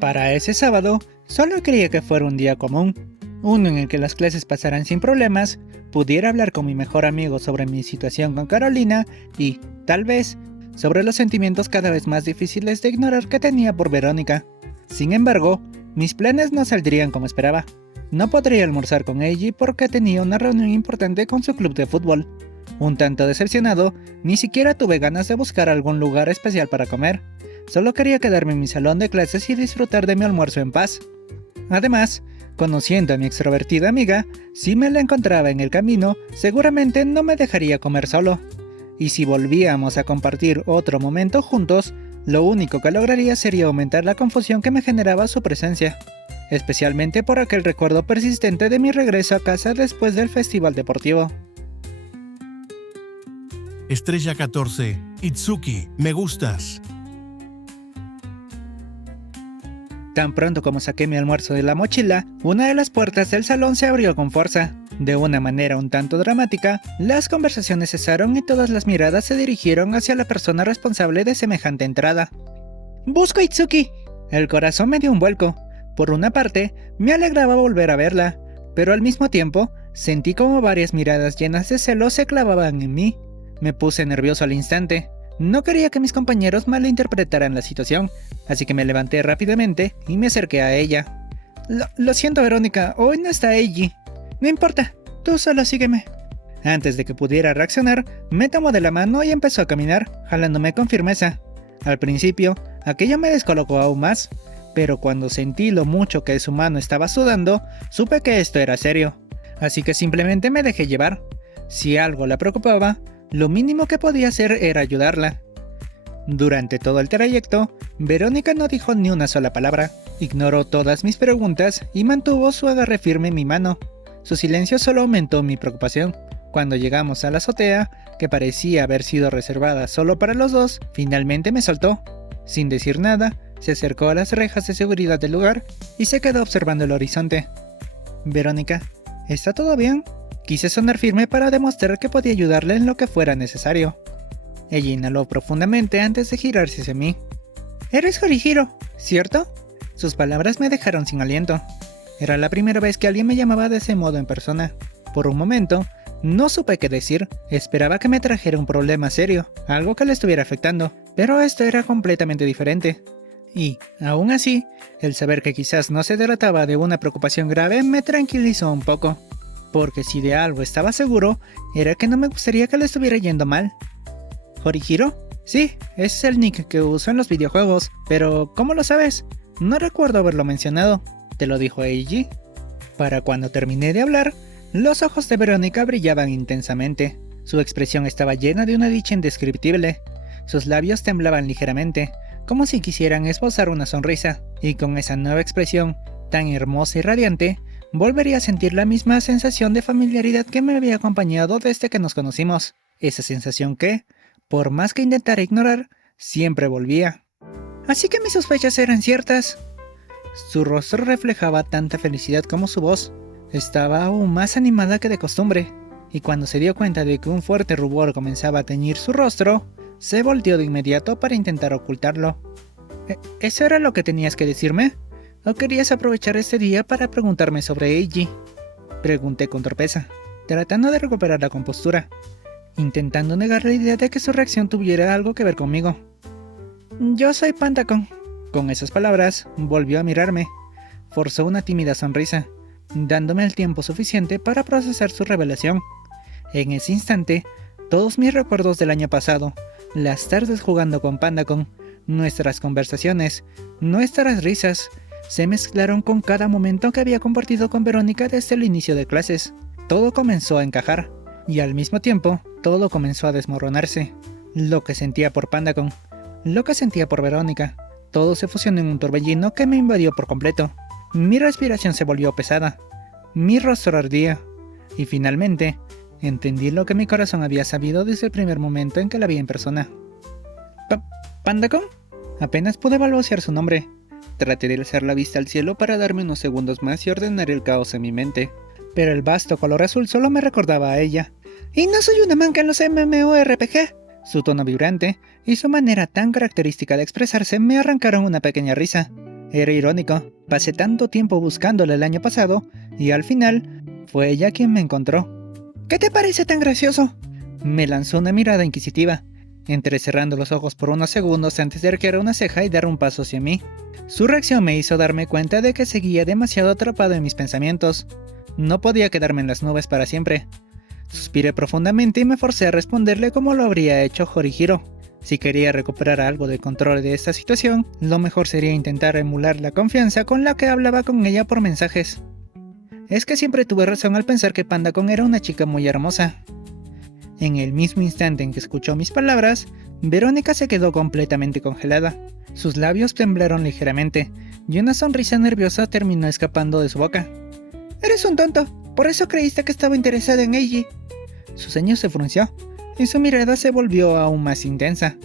Para ese sábado, solo quería que fuera un día común, uno en el que las clases pasaran sin problemas, pudiera hablar con mi mejor amigo sobre mi situación con Carolina y, tal vez, sobre los sentimientos cada vez más difíciles de ignorar que tenía por Verónica. Sin embargo, mis planes no saldrían como esperaba. No podría almorzar con ella porque tenía una reunión importante con su club de fútbol. Un tanto decepcionado, ni siquiera tuve ganas de buscar algún lugar especial para comer. Solo quería quedarme en mi salón de clases y disfrutar de mi almuerzo en paz. Además, conociendo a mi extrovertida amiga, si me la encontraba en el camino, seguramente no me dejaría comer solo. Y si volvíamos a compartir otro momento juntos, lo único que lograría sería aumentar la confusión que me generaba su presencia, especialmente por aquel recuerdo persistente de mi regreso a casa después del festival deportivo. Estrella 14. Itsuki, me gustas. Tan pronto como saqué mi almuerzo de la mochila, una de las puertas del salón se abrió con fuerza. De una manera un tanto dramática, las conversaciones cesaron y todas las miradas se dirigieron hacia la persona responsable de semejante entrada. ¡Busco a Itsuki! El corazón me dio un vuelco. Por una parte, me alegraba volver a verla, pero al mismo tiempo, sentí como varias miradas llenas de celo se clavaban en mí. Me puse nervioso al instante. No quería que mis compañeros malinterpretaran la situación, así que me levanté rápidamente y me acerqué a ella. Lo siento, Verónica, hoy no está Eiji. No importa, tú solo sígueme. Antes de que pudiera reaccionar, me tomó de la mano y empezó a caminar, jalándome con firmeza. Al principio, aquello me descolocó aún más, pero cuando sentí lo mucho que su mano estaba sudando, supe que esto era serio. Así que simplemente me dejé llevar. Si algo la preocupaba, lo mínimo que podía hacer era ayudarla. Durante todo el trayecto, Verónica no dijo ni una sola palabra, ignoró todas mis preguntas y mantuvo su agarre firme en mi mano. Su silencio solo aumentó mi preocupación. Cuando llegamos a la azotea, que parecía haber sido reservada solo para los dos, finalmente me soltó. Sin decir nada, se acercó a las rejas de seguridad del lugar y se quedó observando el horizonte. Verónica, ¿está todo bien? Quise sonar firme para demostrar que podía ayudarle en lo que fuera necesario. Ella inhaló profundamente antes de girarse hacia mí. «Eres Horihiro, ¿cierto?» Sus palabras me dejaron sin aliento. Era la primera vez que alguien me llamaba de ese modo en persona. Por un momento, no supe qué decir. Esperaba que me trajera un problema serio, algo que le estuviera afectando, pero esto era completamente diferente. Y, aún así, el saber que quizás no se trataba de una preocupación grave me tranquilizó un poco. Porque si de algo estaba seguro, era que no me gustaría que le estuviera yendo mal. ¿Horihiro? Sí, ese es el nick que uso en los videojuegos, pero ¿cómo lo sabes? No recuerdo haberlo mencionado. ¿Te lo dijo Eiji? Para cuando terminé de hablar, los ojos de Verónica brillaban intensamente. Su expresión estaba llena de una dicha indescriptible. Sus labios temblaban ligeramente, como si quisieran esbozar una sonrisa, y con esa nueva expresión, tan hermosa y radiante, volvería a sentir la misma sensación de familiaridad que me había acompañado desde que nos conocimos. Esa sensación que, por más que intentara ignorar, siempre volvía. Así que mis sospechas eran ciertas. Su rostro reflejaba tanta felicidad como su voz. Estaba aún más animada que de costumbre, y cuando se dio cuenta de que un fuerte rubor comenzaba a teñir su rostro, se volteó de inmediato para intentar ocultarlo. ¿Eso era lo que tenías que decirme? ¿O querías aprovechar este día para preguntarme sobre Eiji? Pregunté con torpeza, tratando de recuperar la compostura, intentando negar la idea de que su reacción tuviera algo que ver conmigo. Yo soy Pandacon. Con esas palabras, volvió a mirarme. Forzó una tímida sonrisa, dándome el tiempo suficiente para procesar su revelación. En ese instante, todos mis recuerdos del año pasado, las tardes jugando con Pandacon, nuestras conversaciones, nuestras risas, se mezclaron con cada momento que había compartido con Verónica desde el inicio de clases. Todo comenzó a encajar, y al mismo tiempo, todo comenzó a desmoronarse. Lo que sentía por Pandacon, lo que sentía por Verónica, todo se fusionó en un torbellino que me invadió por completo. Mi respiración se volvió pesada, mi rostro ardía, y finalmente, entendí lo que mi corazón había sabido desde el primer momento en que la vi en persona. ¿Pandacon? Apenas pude balbucear su nombre. Traté de alzar la vista al cielo para darme unos segundos más y ordenar el caos en mi mente, pero el vasto color azul solo me recordaba a ella. ¡Y no soy una manca en los MMORPG! Su tono vibrante y su manera tan característica de expresarse me arrancaron una pequeña risa. Era irónico, pasé tanto tiempo buscándola el año pasado y al final fue ella quien me encontró. ¿Qué te parece tan gracioso? Me lanzó una mirada inquisitiva, entrecerrando los ojos por unos segundos antes de arquear una ceja y dar un paso hacia mí. Su reacción me hizo darme cuenta de que seguía demasiado atrapado en mis pensamientos. No podía quedarme en las nubes para siempre. Suspiré profundamente y me forcé a responderle como lo habría hecho Horihiro. Si quería recuperar algo de control de esta situación, lo mejor sería intentar emular la confianza con la que hablaba con ella por mensajes. Es que siempre tuve razón al pensar que Pandacon era una chica muy hermosa. En el mismo instante en que escuchó mis palabras, Verónica se quedó completamente congelada. Sus labios temblaron ligeramente, y una sonrisa nerviosa terminó escapando de su boca. «Eres un tonto, por eso creíste que estaba interesada en Eiji». Su ceño se frunció, y su mirada se volvió aún más intensa.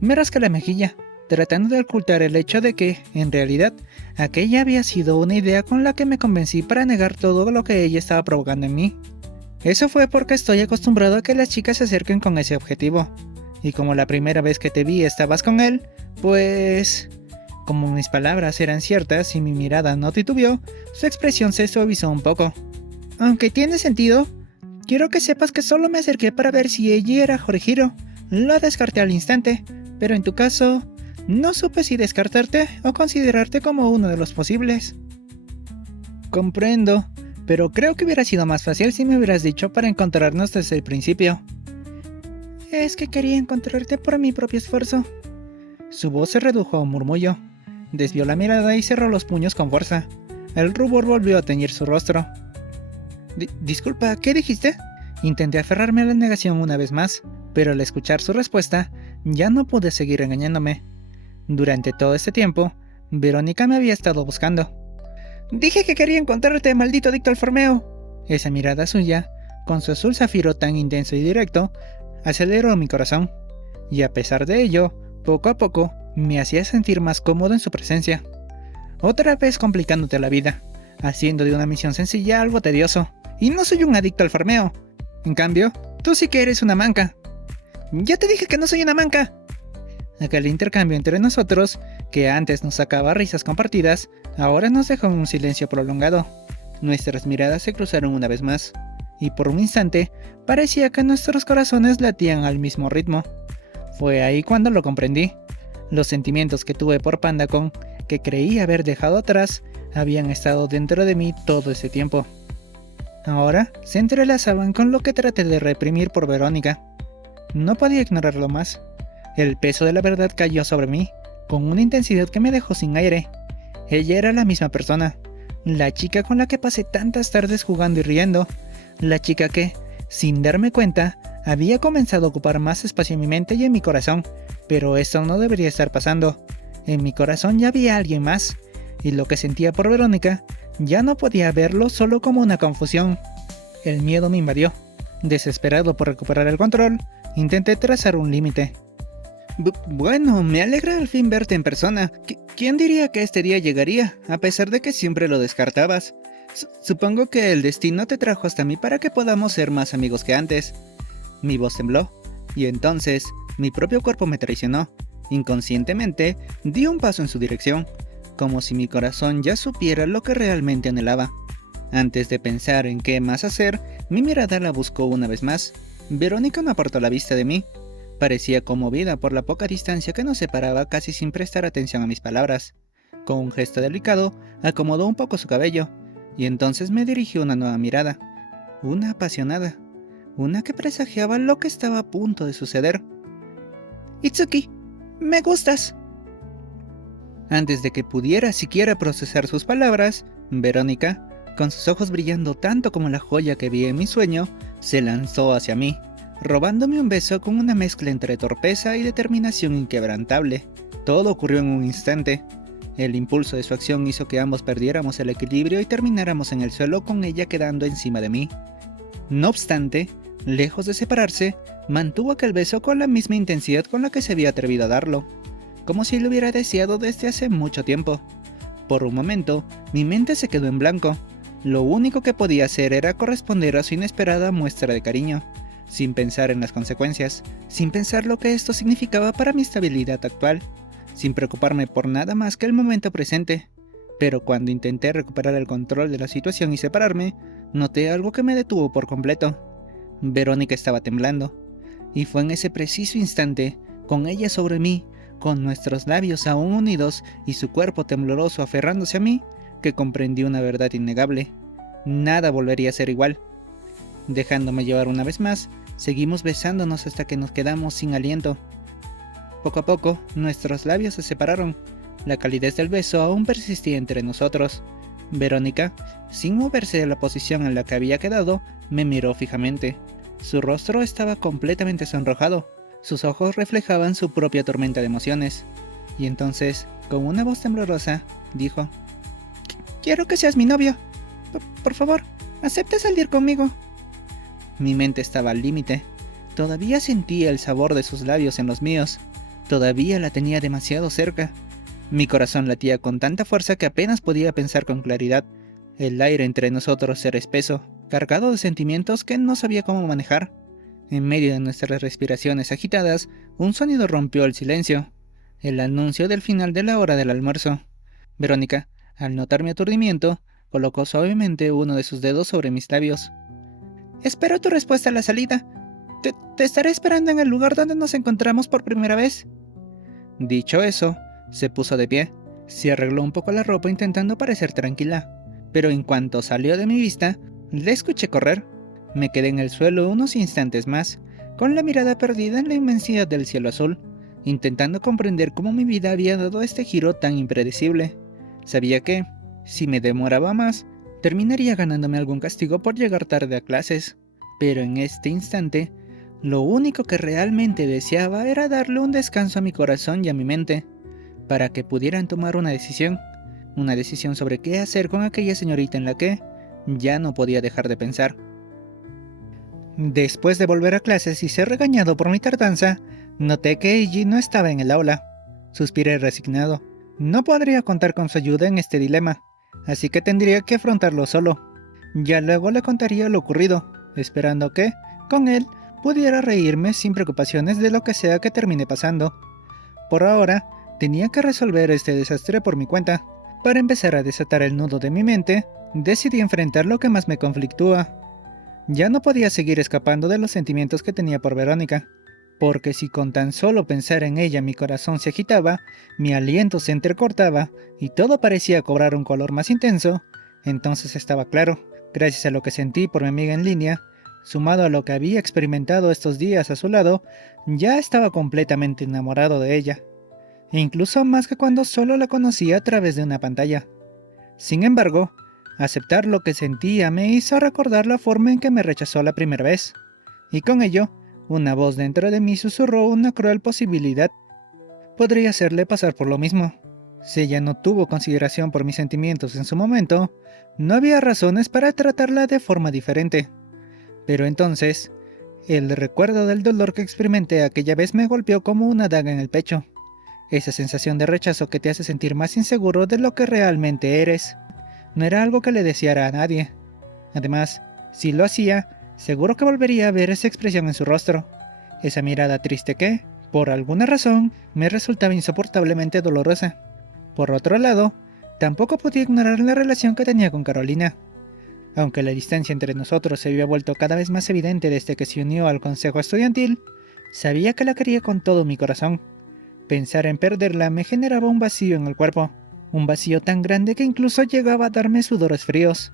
Me rasqué la mejilla, tratando de ocultar el hecho de que, en realidad, aquella había sido una idea con la que me convencí para negar todo lo que ella estaba provocando en mí. Eso fue porque estoy acostumbrado a que las chicas se acerquen con ese objetivo. Y como la primera vez que te vi estabas con él, pues... Como mis palabras eran ciertas y mi mirada no titubeó, su expresión se suavizó un poco. Aunque tiene sentido, quiero que sepas que solo me acerqué para ver si ella era Horihiro. Lo descarté al instante, pero en tu caso, no supe si descartarte o considerarte como uno de los posibles. Comprendo, pero creo que hubiera sido más fácil si me hubieras dicho para encontrarnos desde el principio. Es que quería encontrarte por mi propio esfuerzo. Su voz se redujo a un murmullo. Desvió la mirada y cerró los puños con fuerza. El rubor volvió a teñir su rostro. Disculpa, ¿qué dijiste? Intenté aferrarme a la negación una vez más, pero al escuchar su respuesta, ya no pude seguir engañándome. Durante todo este tiempo, Verónica me había estado buscando. Dije que quería encontrarte, maldito adicto al farmeo. Esa mirada suya, con su azul zafiro tan intenso y directo, aceleró mi corazón. Y a pesar de ello, poco a poco, me hacía sentir más cómodo en su presencia. Otra vez complicándote la vida, haciendo de una misión sencilla algo tedioso. Y no soy un adicto al farmeo. En cambio, tú sí que eres una manca. ¡Ya te dije que no soy una manca! Aquel intercambio entre nosotros, que antes nos sacaba risas compartidas, ahora nos dejó en un silencio prolongado. Nuestras miradas se cruzaron una vez más, y por un instante parecía que nuestros corazones latían al mismo ritmo. Fue ahí cuando lo comprendí. Los sentimientos que tuve por Pandacon, que creí haber dejado atrás, habían estado dentro de mí todo ese tiempo. Ahora se entrelazaban con lo que traté de reprimir por Verónica. No podía ignorarlo más. El peso de la verdad cayó sobre mí, con una intensidad que me dejó sin aire. Ella era la misma persona, la chica con la que pasé tantas tardes jugando y riendo, la chica que, sin darme cuenta, había comenzado a ocupar más espacio en mi mente y en mi corazón, pero esto no debería estar pasando. En mi corazón ya había alguien más, y lo que sentía por Verónica, ya no podía verlo solo como una confusión. El miedo me invadió. Desesperado por recuperar el control, intenté trazar un límite. Bueno, me alegra al fin verte en persona. ¿Quién diría que este día llegaría, a pesar de que siempre lo descartabas? Supongo que el destino te trajo hasta mí para que podamos ser más amigos que antes. Mi voz tembló, y entonces mi propio cuerpo me traicionó. Inconscientemente, di un paso en su dirección, como si mi corazón ya supiera lo que realmente anhelaba. Antes de pensar en qué más hacer, mi mirada la buscó una vez más. Verónica no apartó la vista de mí. Parecía conmovida por la poca distancia que nos separaba, casi sin prestar atención a mis palabras. Con un gesto delicado, acomodó un poco su cabello, y entonces me dirigió una nueva mirada. Una apasionada. Una que presagiaba lo que estaba a punto de suceder. «Itsuki, me gustas». Antes de que pudiera siquiera procesar sus palabras, Verónica, con sus ojos brillando tanto como la joya que vi en mi sueño, se lanzó hacia mí, robándome un beso con una mezcla entre torpeza y determinación inquebrantable. Todo ocurrió en un instante. El impulso de su acción hizo que ambos perdiéramos el equilibrio y termináramos en el suelo con ella quedando encima de mí. No obstante, lejos de separarse, mantuvo aquel beso con la misma intensidad con la que se había atrevido a darlo, como si lo hubiera deseado desde hace mucho tiempo. Por un momento, mi mente se quedó en blanco. Lo único que podía hacer era corresponder a su inesperada muestra de cariño, sin pensar en las consecuencias, sin pensar lo que esto significaba para mi estabilidad actual, sin preocuparme por nada más que el momento presente. Pero cuando intenté recuperar el control de la situación y separarme, noté algo que me detuvo por completo. Verónica estaba temblando, y fue en ese preciso instante, con ella sobre mí, con nuestros labios aún unidos y su cuerpo tembloroso aferrándose a mí, que comprendí una verdad innegable. Nada volvería a ser igual. Dejándome llevar una vez más, seguimos besándonos hasta que nos quedamos sin aliento. Poco a poco, nuestros labios se separaron. La calidez del beso aún persistía entre nosotros. Verónica, sin moverse de la posición en la que había quedado, me miró fijamente. Su rostro estaba completamente sonrojado. Sus ojos reflejaban su propia tormenta de emociones. Y entonces, con una voz temblorosa, dijo: «Quiero que seas mi novio. Por favor, acepta salir conmigo». Mi mente estaba al límite. Todavía sentía el sabor de sus labios en los míos. Todavía la tenía demasiado cerca. Mi corazón latía con tanta fuerza que apenas podía pensar con claridad. El aire entre nosotros era espeso, cargado de sentimientos que no sabía cómo manejar. En medio de nuestras respiraciones agitadas, un sonido rompió el silencio. El anuncio del final de la hora del almuerzo. Verónica, al notar mi aturdimiento, colocó suavemente uno de sus dedos sobre mis labios. «Espero tu respuesta a la salida. Te estaré esperando en el lugar donde nos encontramos por primera vez». Dicho eso, se puso de pie, se arregló un poco la ropa intentando parecer tranquila, pero en cuanto salió de mi vista, le escuché correr. Me quedé en el suelo unos instantes más, con la mirada perdida en la inmensidad del cielo azul, intentando comprender cómo mi vida había dado este giro tan impredecible. Sabía que, si me demoraba más, terminaría ganándome algún castigo por llegar tarde a clases, pero en este instante, lo único que realmente deseaba era darle un descanso a mi corazón y a mi mente, para que pudieran tomar una decisión sobre qué hacer con aquella señorita en la que ya no podía dejar de pensar. Después de volver a clases y ser regañado por mi tardanza, noté que Eiji no estaba en el aula. Suspiré resignado. No podría contar con su ayuda en este dilema, así que tendría que afrontarlo solo. Ya luego le contaría lo ocurrido, esperando que, con él, pudiera reírme sin preocupaciones de lo que sea que termine pasando. Por ahora, tenía que resolver este desastre por mi cuenta. Para empezar a desatar el nudo de mi mente, decidí enfrentar lo que más me conflictúa. Ya no podía seguir escapando de los sentimientos que tenía por Verónica, porque si con tan solo pensar en ella mi corazón se agitaba, mi aliento se entrecortaba y todo parecía cobrar un color más intenso, entonces estaba claro, gracias a lo que sentí por mi amiga en línea, sumado a lo que había experimentado estos días a su lado, ya estaba completamente enamorado de ella, incluso más que cuando solo la conocía a través de una pantalla. Sin embargo, aceptar lo que sentía me hizo recordar la forma en que me rechazó la primera vez, y con ello, una voz dentro de mí susurró una cruel posibilidad. Podría hacerle pasar por lo mismo. Si ella no tuvo consideración por mis sentimientos en su momento, no había razones para tratarla de forma diferente. Pero entonces, el recuerdo del dolor que experimenté aquella vez me golpeó como una daga en el pecho. Esa sensación de rechazo que te hace sentir más inseguro de lo que realmente eres. No era algo que le deseara a nadie. Además, si lo hacía, seguro que volvería a ver esa expresión en su rostro. Esa mirada triste que, por alguna razón, me resultaba insoportablemente dolorosa. Por otro lado, tampoco podía ignorar la relación que tenía con Carolina. Aunque la distancia entre nosotros se había vuelto cada vez más evidente desde que se unió al consejo estudiantil, sabía que la quería con todo mi corazón. Pensar en perderla me generaba un vacío en el cuerpo, un vacío tan grande que incluso llegaba a darme sudores fríos.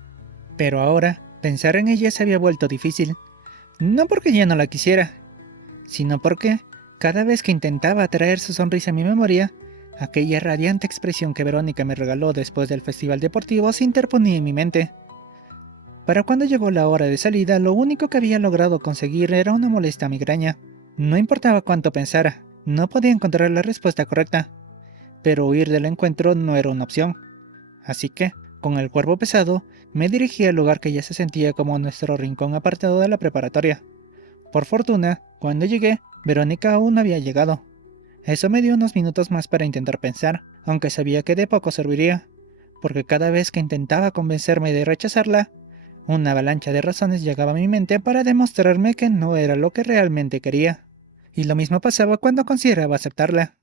Pero ahora, pensar en ella se había vuelto difícil, no porque ya no la quisiera, sino porque, cada vez que intentaba traer su sonrisa a mi memoria, aquella radiante expresión que Verónica me regaló después del festival deportivo se interponía en mi mente. Para cuando llegó la hora de salida, lo único que había logrado conseguir era una molesta migraña. No importaba cuánto pensara, no podía encontrar la respuesta correcta. Pero huir del encuentro no era una opción. Así que, con el cuerpo pesado, me dirigí al lugar que ya se sentía como nuestro rincón apartado de la preparatoria. Por fortuna, cuando llegué, Verónica aún no había llegado. Eso me dio unos minutos más para intentar pensar, aunque sabía que de poco serviría, porque cada vez que intentaba convencerme de rechazarla, una avalancha de razones llegaba a mi mente para demostrarme que no era lo que realmente quería. Y lo mismo pasaba cuando consideraba aceptarla.